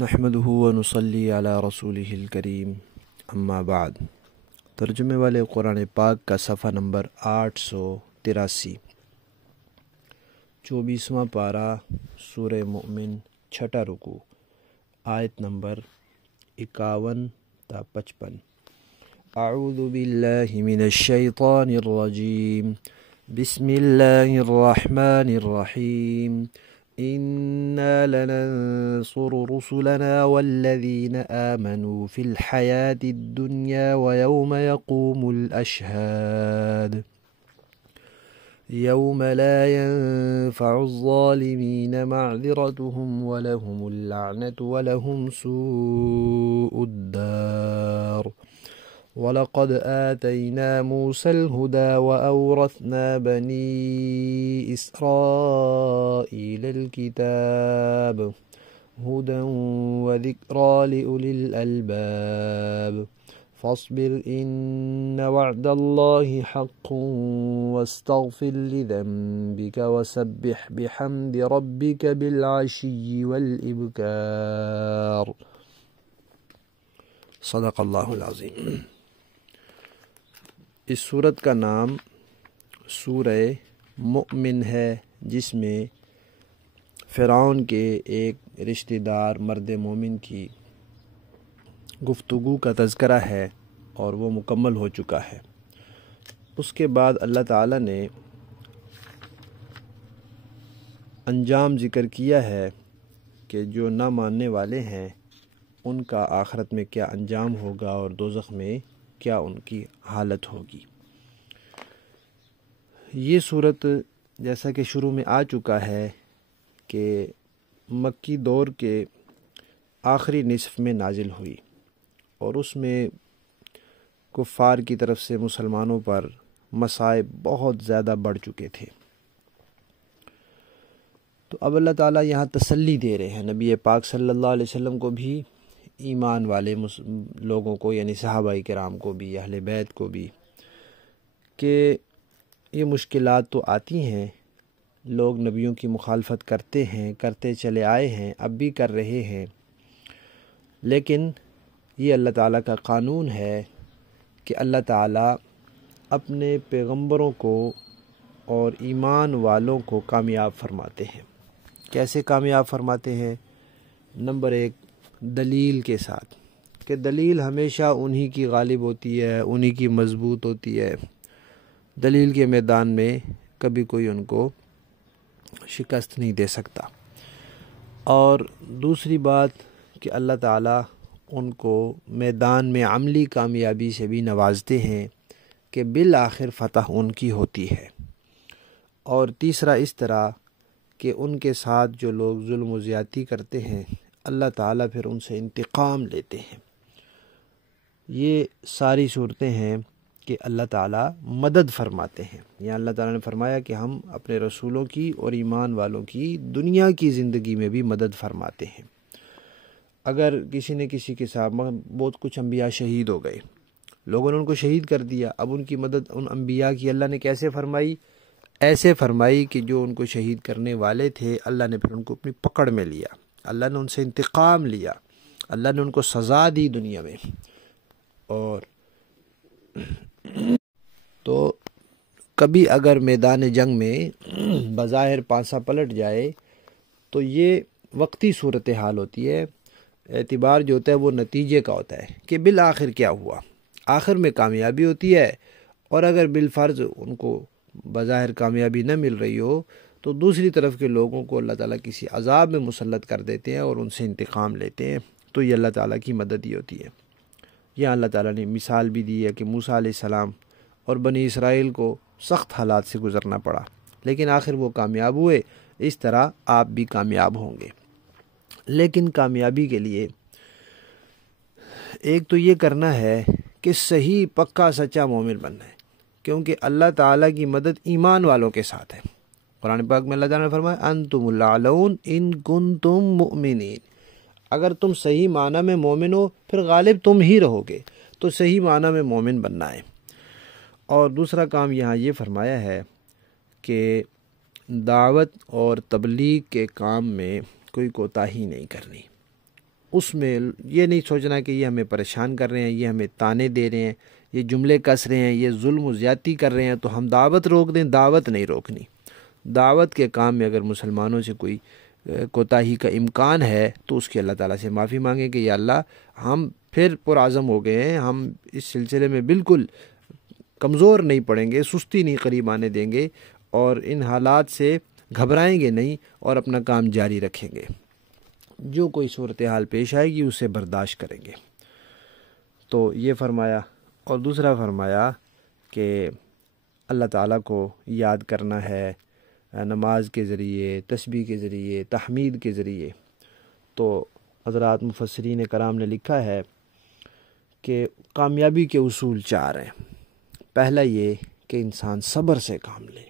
نحمدہ ونصلی علی رسولہ الکریم اما بعد۔ ترجمے والے قرآن پاک کا صفحہ نمبر 883، 24واں پارہ، سورہ مؤمن، چھٹا رکوع، آیت نمبر 51 تا 55۔ اعوذ باللہ من الشیطان الرجیم، بسم اللہ الرحمن الرحیم۔ إنا لننصر رسلنا والذين آمنوا في الحياة الدنيا ويوم يقوم الأشهاد يوم لا ينفع الظالمين معذرتهم ولهم اللعنة ولهم سوء الدار۔ وَلَقَدْ آتَيْنَا مُوسَى الْهُدَى وَأَوْرَثْنَا بَنِي إِسْرَائِيلَ الْكِتَابَ هُدًى وَذِكْرَى لِأُولِي الْأَلْبَابِ فاصبر إن وعد الله حق واستغفر لذنبك وسبح بحمد ربك بالعشي والإبكار۔ صدق اللہ العظیم۔ اس سورت کا نام سورہ مؤمن ہے، جس میں فرعون کے ایک رشتہ دار مرد مومن کی گفتگو کا تذکرہ ہے اور وہ مکمل ہو چکا ہے۔ اس کے بعد اللہ تعالیٰ نے انجام ذکر کیا ہے کہ جو نہ ماننے والے ہیں ان کا آخرت میں کیا انجام ہوگا اور دوزخ میں کیا ان کی حالت ہوگی۔ یہ صورت جیسا کہ شروع میں آ چکا ہے کہ مکی دور کے آخری نصف میں نازل ہوئی، اور اس میں کفار کی طرف سے مسلمانوں پر مصائب بہت زیادہ بڑھ چکے تھے۔ تو اب اللہ تعالیٰ یہاں تسلی دے رہے ہیں نبی پاک صلی اللہ علیہ وسلم کو بھی، ایمان والے لوگوں کو یعنی صحابہ کرام کو بھی، اہل بیت کو بھی، کہ یہ مشکلات تو آتی ہیں، لوگ نبیوں کی مخالفت کرتے ہیں، کرتے چلے آئے ہیں، اب بھی کر رہے ہیں، لیکن یہ اللہ تعالیٰ کا قانون ہے کہ اللہ تعالیٰ اپنے پیغمبروں کو اور ایمان والوں کو کامیاب فرماتے ہیں۔ کیسے کامیاب فرماتے ہیں؟ نمبر 1، دلیل کے ساتھ، کہ دلیل ہمیشہ انہی کی غالب ہوتی ہے، انہی کی مضبوط ہوتی ہے۔ دلیل کے میدان میں کبھی کوئی ان کو شکست نہیں دے سکتا۔ اور دوسری بات کہ اللہ تعالیٰ ان کو میدان میں عملی کامیابی سے بھی نوازتے ہیں کہ بالآخر فتح ان کی ہوتی ہے۔ اور تیسرا اس طرح کہ ان کے ساتھ جو لوگ ظلم و زیادتی کرتے ہیں اللہ تعالیٰ پھر ان سے انتقام لیتے ہیں۔ یہ ساری صورتیں ہیں کہ اللہ تعالیٰ مدد فرماتے ہیں۔ یہاں اللہ تعالیٰ نے فرمایا کہ ہم اپنے رسولوں کی اور ایمان والوں کی دنیا کی زندگی میں بھی مدد فرماتے ہیں۔ اگر کسی نے کسی کے ساتھ بہت کچھ انبیاء شہید ہو گئے، لوگوں نے ان کو شہید کر دیا، اب ان کی مدد ان انبیاء کی اللہ نے کیسے فرمائی؟ ایسے فرمائی کہ جو ان کو شہید کرنے والے تھے اللہ نے پھر ان کو اپنی پکڑ میں لیا، اللہ نے ان سے انتقام لیا، اللہ نے ان کو سزا دی دنیا میں۔ اور تو کبھی اگر میدان جنگ میں بظاہر پانسا پلٹ جائے تو یہ وقتی صورتحال ہوتی ہے، اعتبار جو ہوتا ہے وہ نتیجے کا ہوتا ہے کہ بالآخر کیا ہوا، آخر میں کامیابی ہوتی ہے۔ اور اگر بالفرض ان کو بظاہر کامیابی نہ مل رہی ہو تو دوسری طرف کے لوگوں کو اللہ تعالیٰ کسی عذاب میں مسلط کر دیتے ہیں اور ان سے انتقام لیتے ہیں، تو یہ اللہ تعالیٰ کی مدد ہی ہوتی ہے۔ یہاں اللہ تعالیٰ نے مثال بھی دی ہے کہ موسیٰ علیہ السلام اور بنی اسرائیل کو سخت حالات سے گزرنا پڑا، لیکن آخر وہ کامیاب ہوئے، اس طرح آپ بھی کامیاب ہوں گے۔ لیکن کامیابی کے لیے ایک تو یہ کرنا ہے کہ صحیح پکا سچا مومن بننا ہے، کیونکہ اللہ تعالیٰ کی مدد ایمان والوں کے ساتھ ہے۔ قرآن پاک میں اللہ تعالیٰ نے فرمایا انتم الاعلون ان کنتم مؤمنین، اگر تم صحیح معنی میں مومن ہو پھر غالب تم ہی رہو گے، تو صحیح معنی میں مومن بننا ہے۔ اور دوسرا کام یہاں یہ فرمایا ہے کہ دعوت اور تبلیغ کے کام میں کوئی کوتاہی نہیں کرنی، اس میں یہ نہیں سوچنا کہ یہ ہمیں پریشان کر رہے ہیں، یہ ہمیں تانے دے رہے ہیں، یہ جملے کس رہے ہیں، یہ ظلم و زیادتی کر رہے ہیں تو ہم دعوت روک دیں۔ دعوت نہیں روکنی۔ دعوت کے کام میں اگر مسلمانوں سے کوئی کوتاہی کا امکان ہے تو اس کی اللہ تعالیٰ سے معافی مانگیں کہ یا اللہ ہم پھر پرعزم ہو گئے ہیں، ہم اس سلسلے میں بالکل کمزور نہیں پڑیں گے، سستی نہیں قریب آنے دیں گے، اور ان حالات سے گھبرائیں گے نہیں اور اپنا کام جاری رکھیں گے۔ جو کوئی صورتحال پیش آئے گی اسے برداشت کریں گے۔ تو یہ فرمایا، اور دوسرا فرمایا کہ اللہ تعالیٰ کو یاد کرنا ہے نماز کے ذریعے، تسبیح کے ذریعے، تحمید کے ذریعے۔ تو حضرات مفسرین کرام نے لکھا ہے کہ کامیابی کے اصول 4 ہیں۔ پہلا یہ کہ انسان صبر سے کام لے،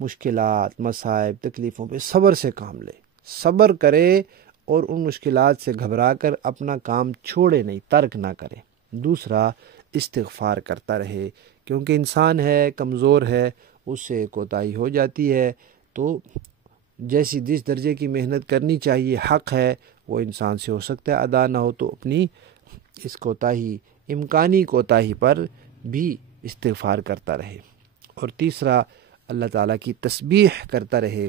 مشکلات، مصائب، تکلیفوں پہ صبر سے کام لے، صبر کرے اور ان مشکلات سے گھبرا کر اپنا کام چھوڑے نہیں، ترک نہ کرے۔ دوسرا استغفار کرتا رہے، کیونکہ انسان ہے، کمزور ہے، اس سے کوتاہی ہو جاتی ہے، تو جس درجے کی محنت کرنی چاہیے، حق ہے، وہ انسان سے ہو سکتا ہے ادا نہ ہو، تو اپنی اس کوتاہی، امکانی کوتاہی پر بھی استغفار کرتا رہے۔ اور تیسرا اللہ تعالیٰ کی تسبیح کرتا رہے،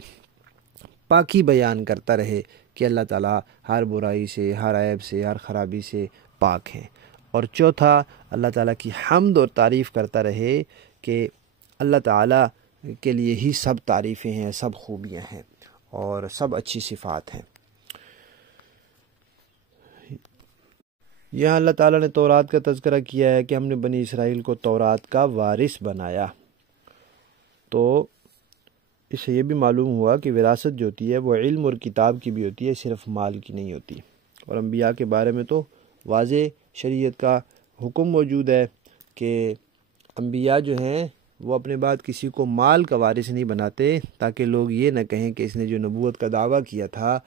پاکی بیان کرتا رہے کہ اللہ تعالیٰ ہر برائی سے، ہر عیب سے، ہر خرابی سے پاک ہیں۔ اور چوتھا اللہ تعالیٰ کی حمد اور تعریف کرتا رہے کہ اللہ تعالیٰ کے لیے ہی سب تعریفیں ہیں، سب خوبیاں ہیں اور سب اچھی صفات ہیں۔ یہاں اللہ تعالیٰ نے تورات کا تذکرہ کیا ہے کہ ہم نے بنی اسرائیل کو تورات کا وارث بنایا۔ تو اس سے یہ بھی معلوم ہوا کہ وراثت جو ہوتی ہے وہ علم اور کتاب کی بھی ہوتی ہے، صرف مال کی نہیں ہوتی۔ اور انبیاء کے بارے میں تو واضح شریعت کا حکم موجود ہے کہ انبیاء جو ہیں وہ اپنے بعد کسی کو مال کا وارث نہیں بناتے، تاکہ لوگ یہ نہ کہیں کہ اس نے جو نبوت کا دعویٰ کیا تھا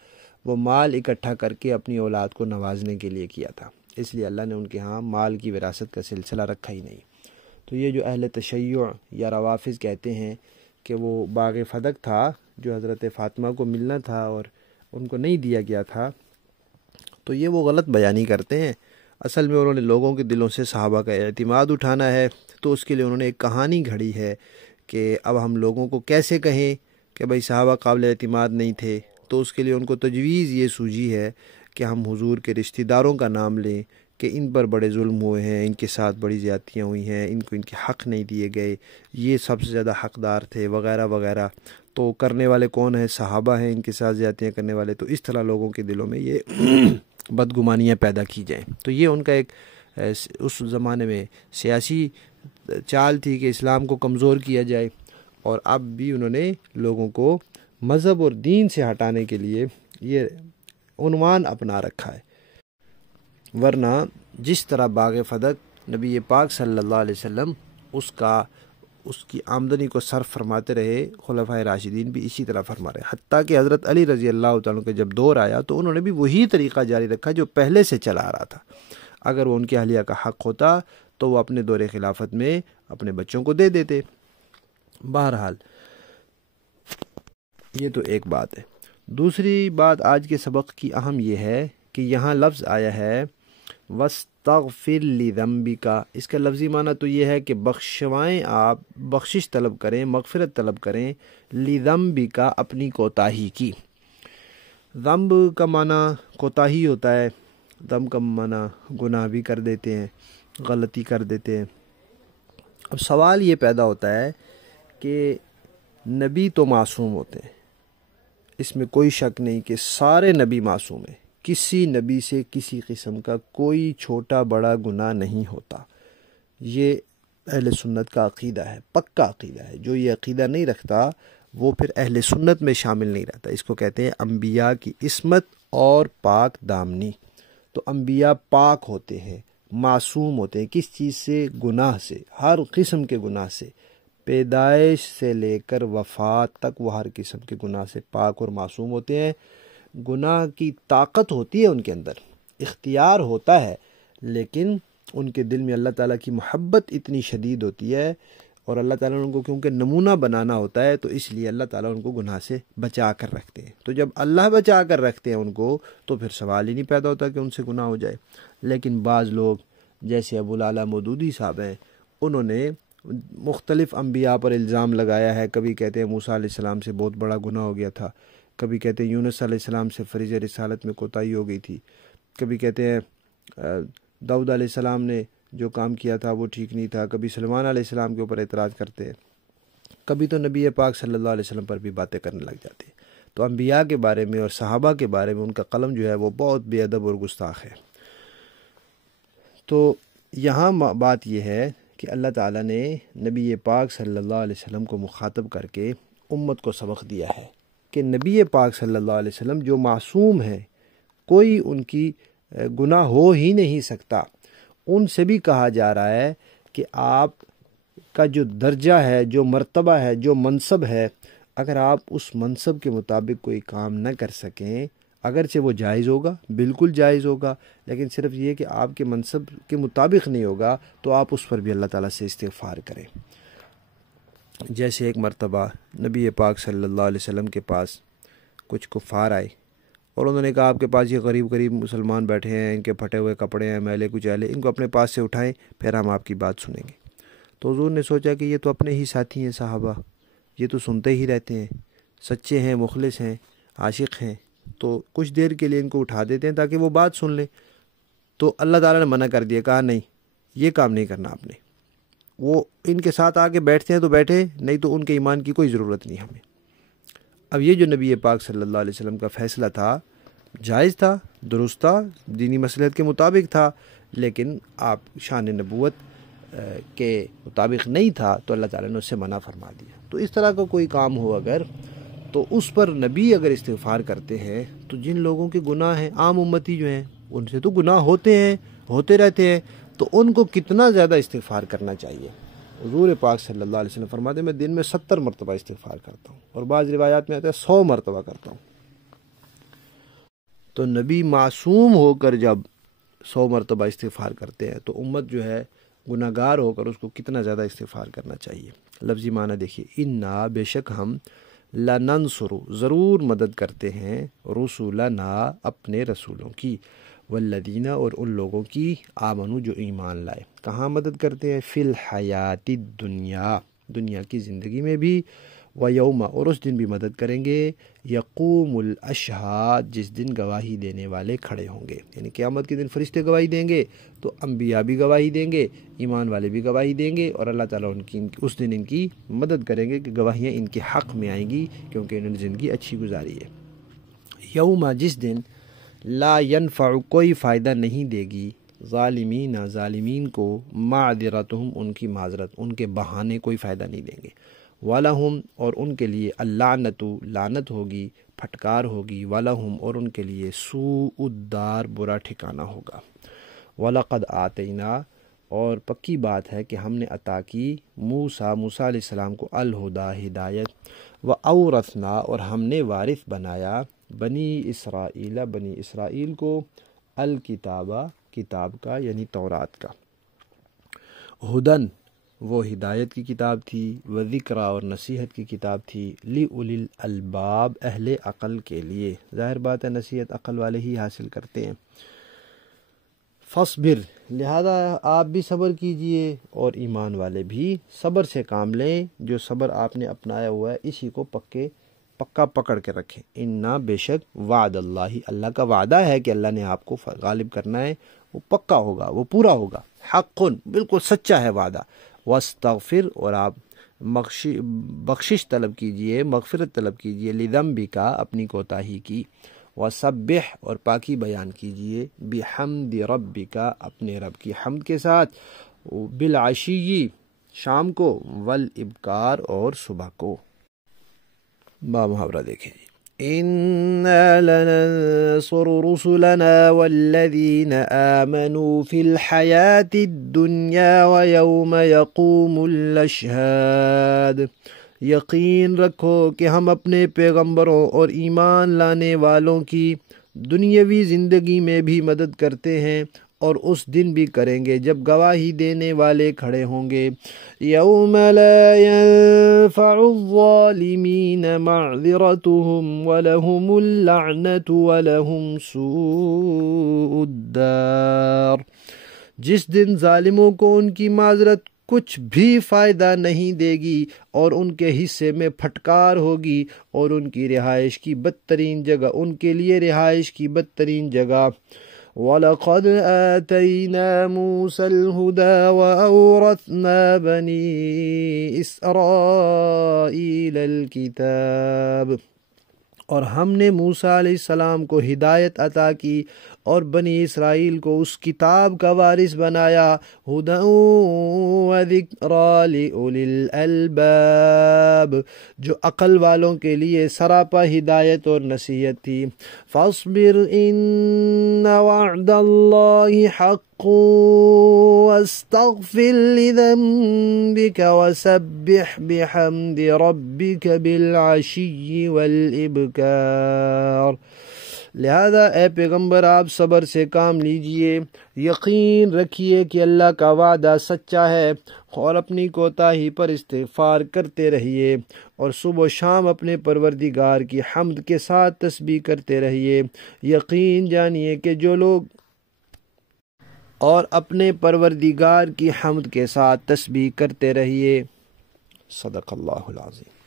وہ مال اکٹھا کر کے اپنی اولاد کو نوازنے کے لیے کیا تھا۔ اس لیے اللہ نے ان کے ہاں مال کی وراثت کا سلسلہ رکھا ہی نہیں۔ تو یہ جو اہل تشیع یا روافض کہتے ہیں کہ وہ باغ فدق تھا جو حضرت فاطمہ کو ملنا تھا اور ان کو نہیں دیا گیا تھا، تو یہ وہ غلط بیانی کرتے ہیں۔ اصل میں انہوں نے لوگوں کے دلوں سے صحابہ کا اعتماد اٹھانا ہے، تو اس کے لیے انہوں نے ایک کہانی گھڑی ہے کہ اب ہم لوگوں کو کیسے کہیں کہ بھائی صحابہ قابل اعتماد نہیں تھے۔ تو اس کے لیے ان کو تجویز یہ سوجی ہے کہ ہم حضور کے رشتہ داروں کا نام لیں کہ ان پر بڑے ظلم ہوئے ہیں، ان کے ساتھ بڑی زیادتیاں ہوئی ہیں، ان کو ان کے حق نہیں دیے گئے، یہ سب سے زیادہ حقدار تھے، وغیرہ وغیرہ۔ تو کرنے والے کون ہیں؟ صحابہ ہیں ان کے ساتھ زیادتیاں کرنے والے۔ تو اس طرح لوگوں کے دلوں میں یہ بدگمانیاں پیدا کی جائیں۔ تو یہ ان کا ایک اس زمانے میں سیاسی چال تھی کہ اسلام کو کمزور کیا جائے، اور اب بھی انہوں نے لوگوں کو مذہب اور دین سے ہٹانے کے لیے یہ عنوان اپنا رکھا ہے۔ ورنہ جس طرح باغ فدق نبی پاک صلی اللہ علیہ وسلم اس کی آمدنی کو صرف فرماتے رہے، خلفائے راشدین بھی اسی طرح فرما رہے، حتیٰ کہ حضرت علی رضی اللہ تعالیٰ کے جب دور آیا تو انہوں نے بھی وہی طریقہ جاری رکھا جو پہلے سے چلا آ رہا تھا۔ اگر وہ ان کے اہلیہ کا حق ہوتا تو وہ اپنے دور خلافت میں اپنے بچوں کو دے دیتے۔ بہرحال یہ تو ایک بات ہے۔ دوسری بات آج کے سبق کی اہم یہ ہے کہ یہاں لفظ آیا ہے وَاسْتَغْفِرْ لِذَنْبِكَ۔ اس کا لفظی معنی تو یہ ہے کہ بخشوائیں، آپ بخشش طلب کریں، مغفرت طلب کریں، لِذَنْبِكَ، اپنی کوتاہی کی۔ ذنب کا معنی کوتاہی ہوتا ہے، ذنب کا معنی گناہ بھی کر دیتے ہیں، غلطی کر دیتے ہیں۔ اب سوال یہ پیدا ہوتا ہے کہ نبی تو معصوم ہوتے ہیں، اس میں کوئی شک نہیں کہ سارے نبی معصوم ہیں، کسی نبی سے کسی قسم کا کوئی چھوٹا بڑا گناہ نہیں ہوتا۔ یہ اہل سنت کا عقیدہ ہے، پکا عقیدہ ہے۔ جو یہ عقیدہ نہیں رکھتا وہ پھر اہل سنت میں شامل نہیں رہتا۔ اس کو کہتے ہیں انبیاء کی عصمت اور پاک دامنی۔ تو انبیاء پاک ہوتے ہیں، معصوم ہوتے ہیں، کس چیز سے؟ گناہ سے، ہر قسم کے گناہ سے، پیدائش سے لے کر وفات تک وہ ہر قسم کے گناہ سے پاک اور معصوم ہوتے ہیں۔ گناہ کی طاقت ہوتی ہے ان کے اندر، اختیار ہوتا ہے، لیکن ان کے دل میں اللہ تعالیٰ کی محبت اتنی شدید ہوتی ہے اور اللہ تعالیٰ نے ان کو کیونکہ نمونہ بنانا ہوتا ہے تو اس لیے اللہ تعالیٰ ان کو گناہ سے بچا کر رکھتے ہیں۔ تو جب اللہ بچا کر رکھتے ہیں ان کو تو پھر سوال ہی نہیں پیدا ہوتا کہ ان سے گناہ ہو جائے۔ لیکن بعض لوگ جیسے ابو العلا مودودی صاحب ہیں، انہوں نے مختلف انبیاء پر الزام لگایا ہے۔ کبھی کہتے ہیں موسیٰ علیہ السلام سے بہت بڑا گناہ ہو گیا تھا، کبھی کہتے ہیں یونس علیہ السلام سے فریضہ رسالت میں کوتاہی ہو گئی تھی، کبھی کہتے ہیں داؤد علیہ السلام نے جو کام کیا تھا وہ ٹھیک نہیں تھا، کبھی سلیمان علیہ السلام کے اوپر اعتراض کرتے ہیں، کبھی تو نبی پاک صلی اللہ علیہ وسلم پر بھی باتیں کرنے لگ جاتے ہیں۔ تو انبیاء کے بارے میں اور صحابہ کے بارے میں ان کا قلم جو ہے وہ بہت بے ادب اور گستاخ ہے۔ تو یہاں بات یہ ہے کہ اللہ تعالیٰ نے نبی پاک صلی اللہ علیہ وسلم کو مخاطب کر کے امت کو سبق دیا ہے کہ نبی پاک صلی اللہ علیہ وسلم جو معصوم ہیں، کوئی ان کی گناہ ہو ہی نہیں سکتا، ان سے بھی کہا جا رہا ہے کہ آپ کا جو درجہ ہے، جو مرتبہ ہے، جو منصب ہے، اگر آپ اس منصب کے مطابق کوئی کام نہ کر سکیں، اگرچہ وہ جائز ہوگا، بالکل جائز ہوگا، لیکن صرف یہ کہ آپ کے منصب کے مطابق نہیں ہوگا تو آپ اس پر بھی اللہ تعالیٰ سے استغفار کریں۔ جیسے ایک مرتبہ نبی پاک صلی اللہ علیہ وسلم کے پاس کچھ کفار آئے اور انہوں نے کہا آپ کے پاس یہ غریب مسلمان بیٹھے ہیں، ان کے پھٹے ہوئے کپڑے ہیں، میلے کچیلے، ان کو اپنے پاس سے اٹھائیں، پھر ہم آپ کی بات سنیں گے۔ تو حضور نے سوچا کہ یہ تو اپنے ہی ساتھی ہیں صحابہ، یہ تو سنتے ہی رہتے ہیں، سچے ہیں، مخلص ہیں، عاشق ہیں، تو کچھ دیر کے لیے ان کو اٹھا دیتے ہیں تاکہ وہ بات سن لیں۔ تو اللہ تعالیٰ نے منع کر دیا، کہا نہیں، یہ کام نہیں کرنا آپ نے۔ وہ ان کے ساتھ آ کے بیٹھتے ہیں تو بیٹھے، نہیں تو ان کے ایمان کی کوئی ضرورت نہیں ہمیں۔ اب یہ جو نبی پاک صلی اللہ علیہ وسلم کا فیصلہ تھا، جائز تھا، درست تھا، دینی مصلحت کے مطابق تھا، لیکن آپ شان نبوت کے مطابق نہیں تھا تو اللہ تعالیٰ نے اس سے منع فرما دیا۔ تو اس طرح کا کوئی کام ہو اگر، تو اس پر نبی اگر استغفار کرتے ہیں تو جن لوگوں کے گناہ ہیں، عام امتی جو ہیں، ان سے تو گناہ ہوتے ہیں، ہوتے رہتے ہیں، تو ان کو کتنا زیادہ استغفار کرنا چاہیے۔ حضور پاک صلی اللہ علیہ وسلم فرماتے ہیں میں دن میں 70 مرتبہ استغفار کرتا ہوں، اور بعض روایات میں آتا ہے 100 مرتبہ کرتا ہوں۔ تو نبی معصوم ہو کر جب 100 مرتبہ استغفار کرتے ہیں تو امت جو ہے گناہ گار ہو کر اس کو کتنا زیادہ استغفار کرنا چاہیے۔ لفظی معنی دیکھیے، انا بے شک ہم، لننصر ضرور مدد کرتے ہیں، رسولنا اپنے رسولوں کی، والذین اور ان لوگوں کی، آمنو جو ایمان لائے۔ کہاں مدد کرتے ہیں؟ فی الحیات الدنیا، دنیا کی زندگی میں بھی، ویوم اور اس دن بھی مدد کریں گے، یقوم الاشہاد جس دن گواہی دینے والے کھڑے ہوں گے، یعنی قیامت کے دن فرشتے گواہی دیں گے تو انبیاء بھی گواہی دیں گے، ایمان والے بھی گواہی دیں گے، اور اللہ تعالیٰ اس دن ان کی مدد کریں گے کہ گواہیاں ان کے حق میں آئیں گی کیونکہ انہوں نے زندگی اچھی گزاری ہے۔ یوم جس دن، لا ینفع کوئی فائدہ نہیں دے گی، ظالمین کو، معذرتہم ان کی معذرت، ان کے بہانے کوئی فائدہ نہیں دیں گے، وَلَهُمْ اور ان کے لیے، اللعنۃ لعنت ہوگی، پھٹکار ہوگی، وَلَهُمْ اور ان کے لیے، سوء الدار برا ٹھکانہ ہوگا۔ وَلَقَدْ آتَيْنَا اور پکی بات ہے کہ ہم نے عطا کی موسیٰ علیہ السلام کو الہدا ہدایت، وَأَوْرَثْنَا اور ہم نے وارث بنایا بنی اسرائیل کو، الکتابہ کتاب کا یعنی تورات کا، ہدن وہ ہدایت کی کتاب تھی، وذکرہ اور نصیحت کی کتاب تھی، لِأُولِي الْأَلْبَاب اہل عقل کے لیے، ظاہر بات ہے نصیحت عقل والے ہی حاصل کرتے ہیں۔ فَاصْبِرْ لہذا آپ بھی صبر کیجئے اور ایمان والے بھی صبر سے کام لیں، جو صبر آپ نے اپنایا ہوا ہے اسی کو پکا پکڑ کے رکھیں۔ اِنَّا بے شک وعد اللہ کا وعدہ ہے کہ اللہ نے آپ کو غالب کرنا ہے، وہ پکا ہوگا، وہ پورا ہوگا، حق بالکل سچا ہے وعدہ۔ وَاسْتَغْفِرْ اور آپ بخشش طلب کیجئے، مغفرت طلب کیجئے، لِذَنْبِکَ اپنی کوتاہی کی، وَسَبِّحْ اور پاکی بیان کیجئے، بِحَمْدِ رَبِّکَ اپنے رب کی حمد کے ساتھ، بِالْعَشِیِّ شام کو، وَالْإِبْکار اور صبح کو۔ با محاورہ دیکھیں جی، إِنَّا لَنَنصُرُ رُسُلَنَا وَالَّذِينَ آمَنُوا فِي الْحَيَاةِ الدُّنْيَا وَيَوْمَ يَقُومُ الْأَشْهَادُ یقین رکھو کہ ہم اپنے پیغمبروں اور ایمان لانے والوں کی دنیاوی زندگی میں بھی مدد کرتے ہیں اور اس دن بھی کریں گے جب گواہی دینے والے کھڑے ہوں گے۔ یوم لا ينفع الظالمین معذرتهم ولهم اللعنة ولهم سوء الدار، جس دن ظالموں کو ان کی معذرت کچھ بھی فائدہ نہیں دے گی اور ان کے حصے میں پھٹکار ہوگی اور ان کی رہائش کی بدترین جگہ، ان کے لیے رہائش کی بدترین جگہ۔ وَلَقَدْ آتَيْنَا مُوسَى الْهُدَى وَأَوْرَثْنَا بَنِي إِسْرَائِيلَ الْكِتَابَ، اور ہم نے موسیٰ علیہ السلام کو ہدایت عطا کی اور بنی اسرائیل کو اس کتاب کا وارث بنایا۔ ہدی وذکریٰ لأولی الالباب، جو عقل والوں کے لیے سراپا ہدایت اور نصیحت تھی۔ فاصبر ان وعد اللہ حق واستغفر لذنبک وسبح بحمد ربک بالعشی والابکار۔ لہذا اے پیغمبر آپ صبر سے کام لیجئے، یقین رکھیے کہ اللہ کا وعدہ سچا ہے، اور اپنی کوتاہی پر استغفار کرتے رہیے، اور صبح و شام اپنے پروردگار کی حمد کے ساتھ تسبیح کرتے رہیے۔ یقین جانیے کہ جو لوگ اور اپنے پروردگار کی حمد کے ساتھ تسبیح کرتے رہیے۔ صدق اللہ العظیم۔